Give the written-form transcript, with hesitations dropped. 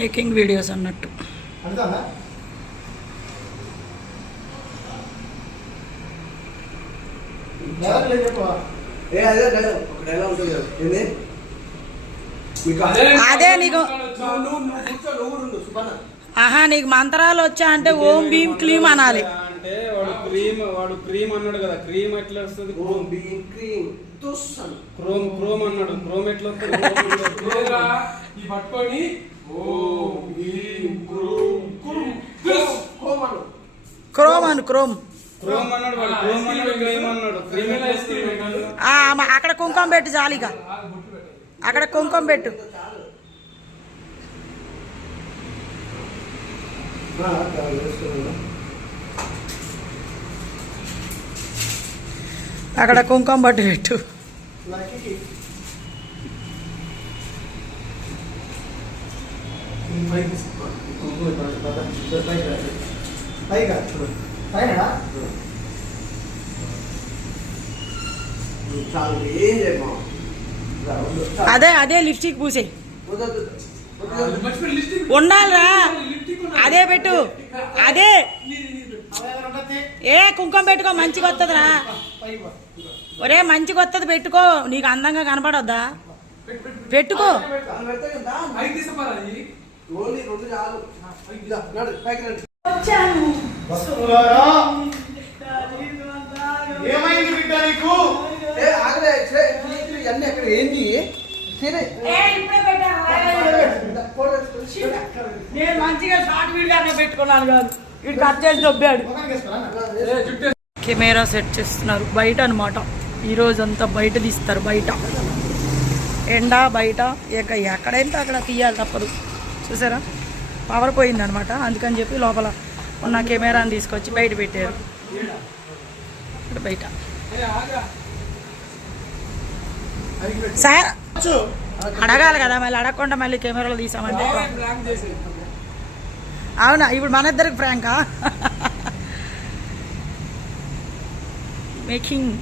Making videos అన్నట్టు. అదే నీకు ఆహా నీకు మంత్రాలు వచ్చా అంటే ఓం భీం క్లీం అనాలి. అంటే వాడు క్రీమ్ అన్నాడు కదా, క్రీమ్ ఎట్లా వస్తుంది? ఓం భీం క్రీమ్ క్రోమ్ క్రోమ్ అన్నాడు, క్రోమ్ ఎట్లా వస్తుంది? ఈ పట్టుకొని ఓం భీం క్రోమ్ అను క్రోమ్ క్రోమ్ అన్నాడు వాడు, క్రోమ్ అన్నాడు, క్రీమ్ అన్నాడు. క్రీమ్ ఎట్లా వస్తుంది? అక్కడ కుంకుమ పెట్టు జాలిగా, అక్కడ కుంకుమ పెట్టు. అక్కడ కుంకుమ బట్టు పెట్టు. అదే అదే లిప్స్టిక్ పూసే ఉండాలిరా, అదే పెట్టు. అదే కుంకుమ పెట్టుకో, మంచిగా వస్తుందిరా. ఒరే మంచిగా వస్తుంది, పెట్టుకో. నీకు అందంగా కనపడొద్దా? పెట్టుకో. ఏంటి నేను మంచిగా షార్ట్ వీడియోనే పెట్టుకున్నాను కాదు, వీడు కట్ చేసి దొబ్బాడు. కెమెరా సెట్ చేస్తున్నారు బయట అనమాట. ఈరోజంతా బయట తీస్తారు, బయట ఎండ బయట. ఇక ఎక్కడైతే అక్కడ తీయాలి, తప్పదు. చూసారా పవర్ పోయిందనమాట, అందుకని చెప్పి లోపల ఉన్న కెమెరాని తీసుకొచ్చి బయట పెట్టారు. బయట సార్ అడగాలి కదా, మళ్ళీ అడగకుండా మళ్ళీ కెమెరాలో తీసామంటే. అవునా, ఇప్పుడు మన ఇద్దరికి ఫ్రాంకా మేకింగ్